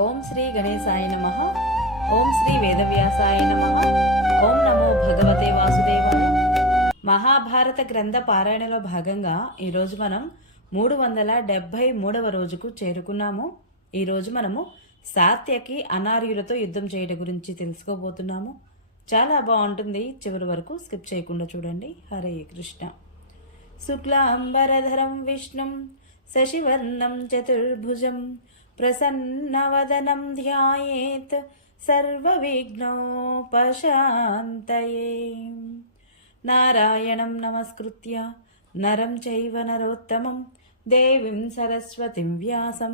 ఓం శ్రీ గణేశాయ నమః. ఓం శ్రీ వేదవ్యాసాయ నమః. ఓం నమో భగవతే వాసుదేవాయ. మహాభారత గ్రంథ పారాయణలో భాగంగా ఈరోజు మనం 373వ రోజుకు చేరుకున్నాము. ఈరోజు మనము సాత్యకి అనార్యులతో యుద్ధం చేయడం గురించి తెలుసుకోబోతున్నాము. చాలా బాగుంటుంది, చివరి వరకు స్కిప్ చేయకుండా చూడండి. హరే కృష్ణ. శుక్లాంబరధరం విష్ణుం శశివర్ణం చతుర్భుజం ప్రసన్నవదనం ధ్యాయేత్ సర్వవిఘ్నోపశాంతయే. నారాయణం నమస్కృత్య నరం చైవ నరోత్తమం దేవీం సరస్వతిం వ్యాసం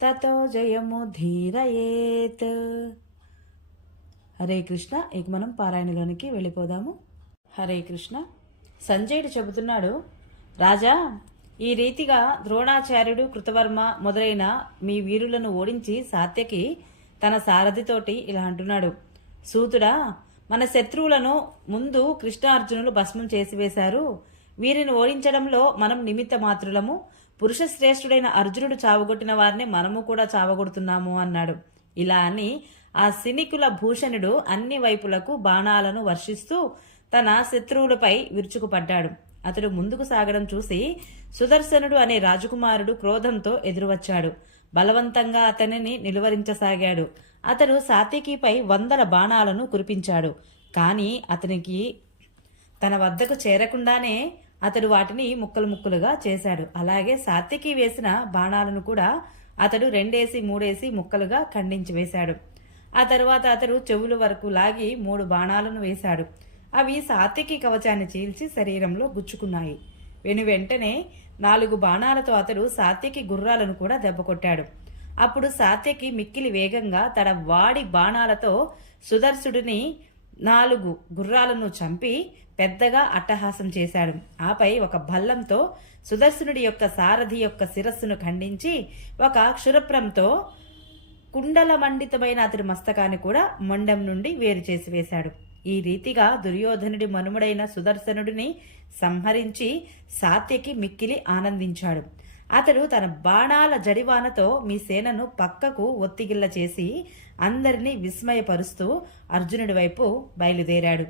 తతో జయముధీరయేత్. హరే కృష్ణ. ఇక మనం పారాయణలోనికి వెళ్ళిపోదాము. హరే కృష్ణ. సంజయుడు చెబుతున్నాడు, రాజా, ఈ రీతిగా ద్రోణాచార్యుడు, కృతవర్మ మొదలైన మీ వీరులను ఓడించి సాత్యకి తన సారథితోటి ఇలా అంటున్నాడు, సూతుడా, మన శత్రువులను ముందు కృష్ణార్జునులు భస్మం చేసివేశారు. వీరిని ఓడించడంలో మనం నిమిత్త మాత్రులము. పురుష శ్రేష్ఠుడైన అర్జునుడు చావగొట్టిన వారిని మనము కూడా చావగొడుతున్నాము అన్నాడు. ఇలా అని ఆ సినికుల భూషణుడు అన్ని వైపులకు బాణాలను వర్షిస్తూ తన శత్రువులపై విరుచుకుపడ్డాడు. అతడు ముందుకు సాగడం చూసి సుదర్శనుడు అనే రాజకుమారుడు క్రోధంతో ఎదురువచ్చాడు. బలవంతంగా అతనిని నిలువరించసాగాడు. అతడు సాత్యకిపై 100 బాణాలను కురిపించాడు. కానీ అతనికి తన వద్దకు చేరకుండానే అతడు వాటిని ముక్కలు ముక్కలుగా చేశాడు. అలాగే సాత్యకి వేసిన బాణాలను కూడా అతడు 2 3 ముక్కలుగా ఖండించి వేశాడు. ఆ తరువాత అతడు చెవుల వరకు లాగి 3 బాణాలను వేశాడు. అవి సాత్యకి కవచాన్ని చీల్చి శరీరంలో గుచ్చుకున్నాయి. వెంటనే 4 బాణాలతో అతడు సాత్యకి గుర్రాలను కూడా దెబ్బకొట్టాడు. అప్పుడు సాత్యకి మిక్కిలి వేగంగా తన వాడి బాణాలతో సుదర్శుడిని 4 గుర్రాలను చంపి పెద్దగా అట్టహాసం చేశాడు. ఆపై ఒక భల్లంతో సుదర్శనుడి యొక్క సారథి యొక్క శిరస్సును ఖండించి ఒక క్షురప్రంతో కుండల మండితమైన అతడి మస్తకాన్ని కూడా మొండం నుండి వేరు చేసి వేశాడు. ఈ రీతిగా దుర్యోధనుడి మనుమడైన సుదర్శనుడిని సంహరించి సాత్యకి మిక్కిలి ఆనందించాడు. అతడు తన బాణాల జడివానతో మీ సేనను పక్కకు ఒత్తిగిల్ల చేసి అందరినీ విస్మయపరుస్తూ అర్జునుడి వైపు బయలుదేరాడు.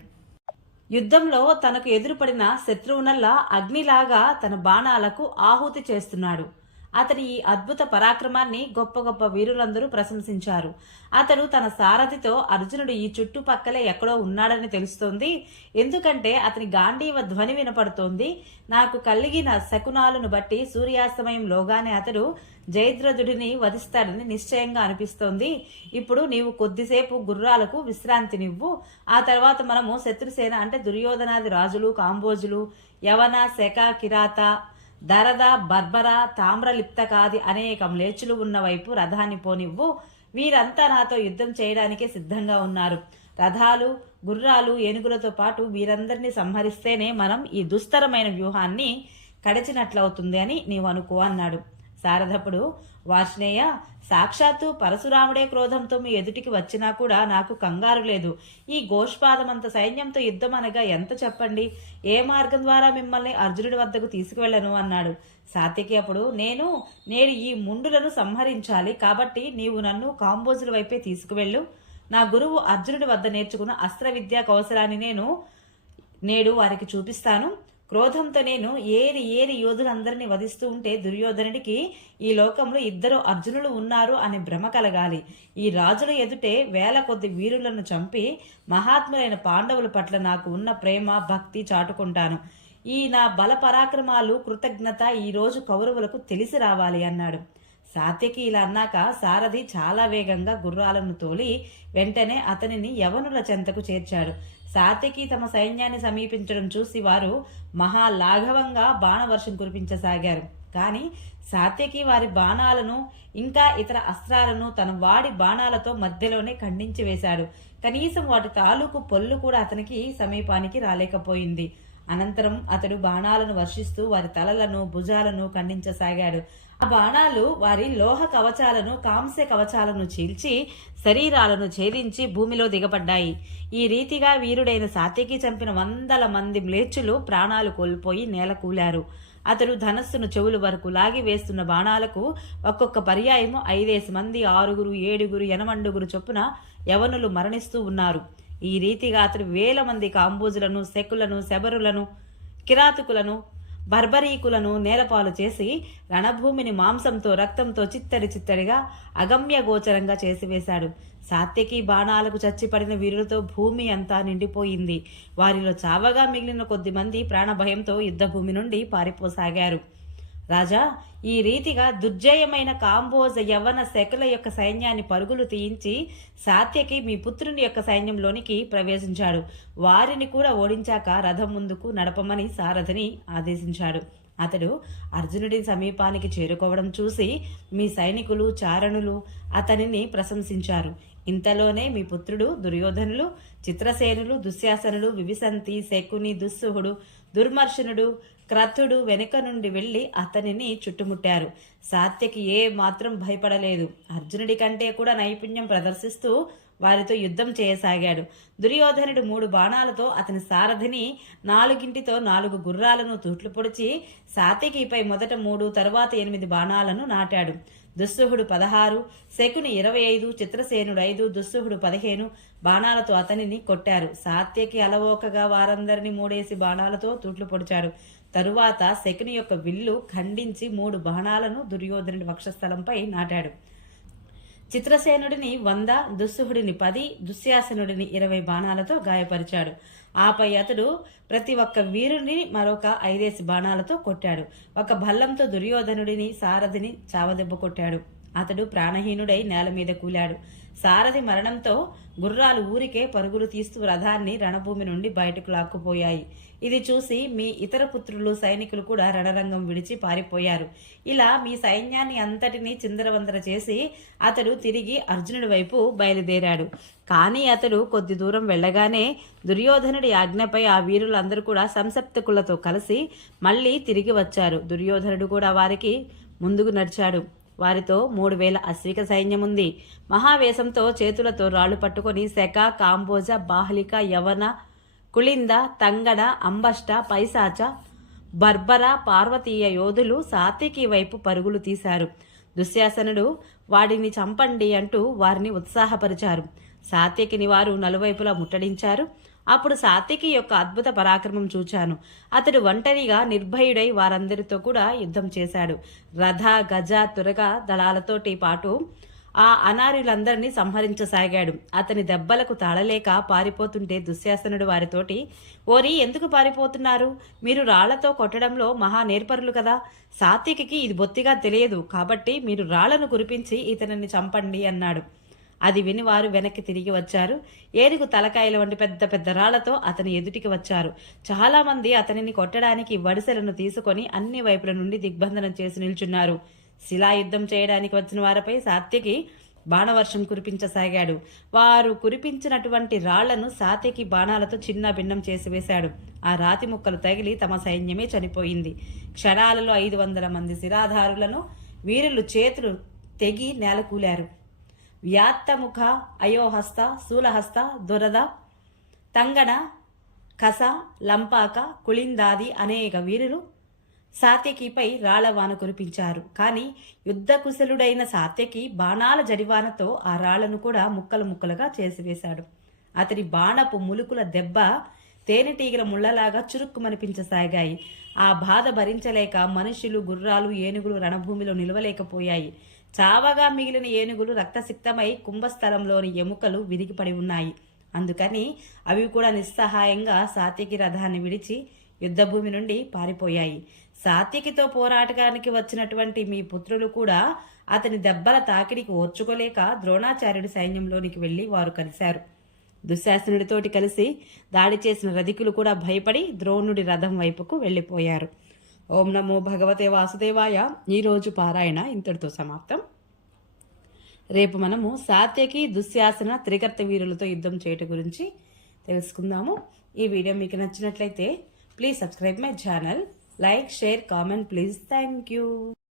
యుద్ధంలో తనకు ఎదురుపడిన శత్రువునల్లా అగ్నిలాగా తన బాణాలకు ఆహుతి చేస్తున్నాడు. అతని ఈ అద్భుత పరాక్రమాన్ని గొప్ప గొప్ప వీరులందరూ ప్రశంసించారు. అతడు తన సారథితో అర్జునుడు ఈ చుట్టుపక్కలే ఎక్కడో ఉన్నాడని తెలుస్తోంది. ఎందుకంటే అతని గాంధీవ ధ్వని వినపడుతోంది. నాకు కలిగిన శకునాలను బట్టి సూర్యాస్తమయంలోగానే అతడు జయద్రథుడిని వధిస్తాడని నిశ్చయంగా అనిపిస్తోంది. ఇప్పుడు నీవు కొద్దిసేపు గుర్రాలకు విశ్రాంతినివ్వు. ఆ తర్వాత మనము శత్రుసేన అంటే దుర్యోధనాది రాజులు, కాంబోజులు, యవన, శక, కిరాత, దరద, బర్బర, తామ్రలిప్తకాది అనేక మ్లేచ్చులు ఉన్న వైపు రథాన్ని పోనివ్వు. వీరంతా నాతో యుద్ధం చేయడానికే సిద్ధంగా ఉన్నారు. రథాలు, గుర్రాలు, ఏనుగులతో పాటు వీరందరినీ సంహరిస్తేనే మనం ఈ దుస్తరమైన వ్యూహాన్ని కడచినట్లవుతుంది అని నీవు అనుకో అన్నాడు. శారదపుడు, వార్ష్ణేయ, సాక్షాత్తు పరశురాముడే క్రోధంతో మీ ఎదుటికి వచ్చినా కూడా నాకు కంగారు లేదు. ఈ గోష్పాదమంత సైన్యంతో యుద్ధం అనగా ఎంత చెప్పండి. ఏ మార్గం ద్వారా మిమ్మల్ని అర్జునుడి వద్దకు తీసుకువెళ్లను అన్నాడు. సాత్యకి అప్పుడు, నేడు ఈ ముండులను సంహరించాలి. కాబట్టి నీవు నన్ను కాంబోజుల వైపే తీసుకువెళ్ళు. నా గురువు అర్జునుడి వద్ద నేర్చుకున్న అస్త్ర విద్యా కౌశలాన్ని నేడు వారికి చూపిస్తాను. క్రోధంతో నేను ఏరి యోధులందరినీ వధిస్తూ ఉంటే దుర్యోధనుడికి ఈ లోకంలో 2 అర్జునులు ఉన్నారు అనే భ్రమ కలగాలి. ఈ రాజుల ఎదుటే 1000 కొద్ది వీరులను చంపి మహాత్ములైన పాండవుల పట్ల నాకు ఉన్న ప్రేమ, భక్తి చాటుకుంటాను. ఈ నా బల పరాక్రమాలు, కృతజ్ఞత ఈ రోజు కౌరవులకు తెలిసి రావాలి అన్నాడు. సాత్యకి ఇలా అన్నాక సారథి చాలా వేగంగా గుర్రాలను తోలి వెంటనే అతనిని యవనుల చెంతకు చేర్చాడు. సాత్యకి తమ సైన్యాన్ని సమీపించడం చూసి వారు మహాలాఘవంగా బాణవర్షం కురిపించసాగారు. కానీ సాత్యకి వారి బాణాలను ఇంకా ఇతర అస్త్రాలను తన వాడి బాణాలతో మధ్యలోనే ఖండించి వేశాడు. కనీసం వాటి తాలూకు పొల్లు కూడా అతనికి సమీపానికి రాలేకపోయింది. అనంతరం అతడు బాణాలను వర్షిస్తూ వారి తలలను, భుజాలను ఖండించసాగాడు. ఆ బాణాలు వారి లోహ కవచాలను, కాంస్య కవచాలను చీల్చి శరీరాలను ఛేదించి భూమిలో దిగబడ్డాయి. ఈ రీతిగా వీరుడైన సాత్యకి చంపిన 100 మంది మ్లేచ్చులు ప్రాణాలు కోల్పోయి నేల కూలారు. అతడు ధనస్సును చెవుల వరకు లాగి వేస్తున్న బాణాలకు ఒక్కొక్క పర్యాయము 5 మంది 6, 7, 8 చొప్పున యవనులు మరణిస్తూ ఉన్నారు. ఈ రీతిగా అతడు 1000 మంది కాంబోజులను, శకులను, శబరులను, కిరాతుకులను, బర్బరీకులను నేలపాలు చేసి రణభూమిని మాంసంతో, రక్తంతో చిత్తడిగా అగమ్య గోచరంగా చేసివేశాడు. సాత్యకి బాణాలకు చచ్చిపడిన వీరులతో భూమి అంతా నిండిపోయింది. వారిలో చావగా మిగిలిన కొద్దిమంది ప్రాణభయంతో యుద్ధభూమి నుండి పారిపోసాగారు. రాజా, ఈ రీతిగా దుర్జయమైన కాంబోజ యవ్వన శకుల యొక్క సైన్యాన్ని పరుగులు తీయించి సాత్యకి మీ పుత్రుని యొక్క సైన్యంలోనికి ప్రవేశించాడు. వారిని కూడా ఓడించాక రథం ముందుకు నడపమని సారథిని ఆదేశించాడు. అతడు అర్జునుడి సమీపానికి చేరుకోవడం చూసి మీ సైనికులు, చారణులు అతనిని ప్రశంసించారు. ఇంతలోనే మీ పుత్రుడు దుర్యోధనులు, చిత్రసేనులు, దుశ్శాసనులు, వివిసంతి, శకుని, దుస్సుహుడు, దుర్మర్శనుడు, క్రతుడు వెనుక నుండి వెళ్లి అతనిని చుట్టుముట్టారు. సాత్యకి ఏ మాత్రం భయపడలేదు. అర్జునుడి కంటే కూడా నైపుణ్యం ప్రదర్శిస్తూ వారితో యుద్ధం చేయసాగాడు. దుర్యోధనుడు 3 బాణాలతో అతని సారథిని 4 4 గుర్రాలను తూట్లు పొడిచి సాత్యకిపై మొదట 3, తరువాత 8 బాణాలను నాటాడు. దుస్సుహుడు 16, శకుని 25, చిత్రసేనుడు 5, దుస్సుహుడు 15 బాణాలతో అతనిని కొట్టారు. సాత్యకి అలవోకగా వారందరినీ 3 బాణాలతో తూట్లు పొడిచాడు. తరువాత శకుని యొక్క విల్లు ఖండించి 3 బాణాలను దుర్యోధనుడి వక్షస్థలంపై నాటాడు. చిత్రసేనుడిని 100, దుస్సుహుడిని 10, దుశ్శాసనుడిని 20 బాణాలతో గాయపరిచాడు. ఆపై అతడు ప్రతి ఒక్క వీరుని మరొక 5 బాణాలతో కొట్టాడు. ఒక భల్లంతో దుర్యోధనుడిని, సారథిని చావదెబ్బ కొట్టాడు. అతడు ప్రాణహీనుడై నేల మీద కూలాడు. సారథి మరణంతో గుర్రాలు ఊరికే పరుగులు తీస్తూ రథాన్ని రణభూమి నుండి బయటకు లాక్కుపోయాయి. ఇది చూసి మీ ఇతర పుత్రులు, సైనికులు కూడా రణరంగం విడిచి పారిపోయారు. ఇలా మీ సైన్యాన్ని అంతటినీ చిందరవందర చేసి అతడు తిరిగి అర్జునుడి వైపు బయలుదేరాడు. కానీ అతడు కొద్ది దూరం వెళ్ళగానే దుర్యోధనుడి ఆజ్ఞపై ఆ వీరులందరూ కూడా సంసప్తకులతో కలిసి మళ్ళీ తిరిగి వచ్చారు. దుర్యోధనుడు కూడా వారికి ముందుకు నడిచాడు. వారితో 3000 అశ్విక సైన్యముంది. మహావేశంతో చేతులతో రాళ్లు పట్టుకొని శక, కాంబోజ, బాహ్లిక, యవన, కుళింద, తంగడ, అంబష్ట, పైశాచ, బర్బర, పార్వతీయ యోధులు సాత్యకి వైపు పరుగులు తీశారు. దుశ్శాసనుడు వాడిని చంపండి అంటూ వారిని ఉత్సాహపరిచారు. సాత్యకిని వారు నలువైపులా ముట్టడించారు. అప్పుడు సాత్యకి యొక్క అద్భుత పరాక్రమం చూచాను. అతడు ఒంటరిగా నిర్భయుడై వారందరితో కూడా యుద్ధం చేశాడు. రథ, గజ, తురగ దళాలతోటి పాటు ఆ అనార్యులందరినీ సంహరించసాగాడు. అతని దెబ్బలకు తాళలేక పారిపోతుంటే దుశ్శాసనుడు వారితోటి, ఓరి ఎందుకు పారిపోతున్నారు? మీరు రాళ్లతో కొట్టడంలో మహా నేర్పరులు కదా. సాత్యకి ఇది బొత్తిగా తెలియదు. కాబట్టి మీరు రాళ్లను కురిపించి ఇతనిని చంపండి అన్నాడు. అది విని వారు వెనక్కి తిరిగి వచ్చారు. ఏనుగు తలకాయల వంటి పెద్ద పెద్ద రాళ్లతో అతని ఎదుటికి వచ్చారు. చాలా మంది అతనిని కొట్టడానికి వడిసెలను తీసుకొని అన్ని వైపుల నుండి దిగ్బంధనం చేసి నిల్చున్నారు. శిలాయుద్ధం చేయడానికి వచ్చిన వారిపై సాత్యకి బాణవర్షం కురిపించసాగాడు. వారు కురిపించినటువంటి రాళ్లను సాత్యకి బాణాలతో చిన్న భిన్నం చేసివేశాడు. ఆ రాతి ముక్కలు తగిలి తమ సైన్యమే చనిపోయింది. క్షణాలలో 500 మంది శిరాధారులను వీరులు చేతులు తెగి నేలకూలారు. వ్యాత్తముఖ, అయోహస్త, శూలహస్త, దురద, తంగణ, కస, లంపాక, కుళిందాది అనేక వీరులు సాత్యకిపై రాళ్లవాన కురిపించారు. కానీ యుద్ధ కుశలుడైన సాత్యకి బాణాల జడివానతో ఆ రాళ్లను కూడా ముక్కలు ముక్కలుగా చేసివేశాడు. అతడి బాణపు ములుకుల దెబ్బ తేనెటీగల ముళ్లలాగా చురుక్కుమనిపించసాగాయి. ఆ బాధ భరించలేక మనుషులు, గుర్రాలు, ఏనుగులు రణభూమిలో నిలవలేకపోయాయి. చావగా మిగిలిన ఏనుగులు రక్తసిక్తమై కుంభస్థలంలోని ఎముకలు విరిగిపడి ఉన్నాయి. అందుకని అవి కూడా నిస్సహాయంగా సాత్యకి రథాన్ని విడిచి యుద్ధభూమి నుండి పారిపోయాయి. సాత్యకితో పోరాటడానికి వచ్చినటువంటి మీ పుత్రులు కూడా అతని దెబ్బల తాకిడికి ఓర్చుకోలేక ద్రోణాచార్యుడి సైన్యంలోనికి వెళ్లి వారు కలిశారు. దుశ్శాసనుడితోటి కలిసి దాడి చేసిన రధికులు కూడా భయపడి ద్రోణుడి రథం వైపుకు వెళ్లిపోయారు. ఓం నమో భగవతే వాసుదేవాయ. ఈరోజు పారాయణ ఇంతటితో సమాప్తం. రేపు మనము సాత్యకి, దుశ్శాసన, త్రికర్త వీరులతో యుద్ధం చేయటం గురించి తెలుసుకుందాము. ఈ వీడియో మీకు నచ్చినట్లయితే please subscribe my channel. Like, share, comment please. Thank you.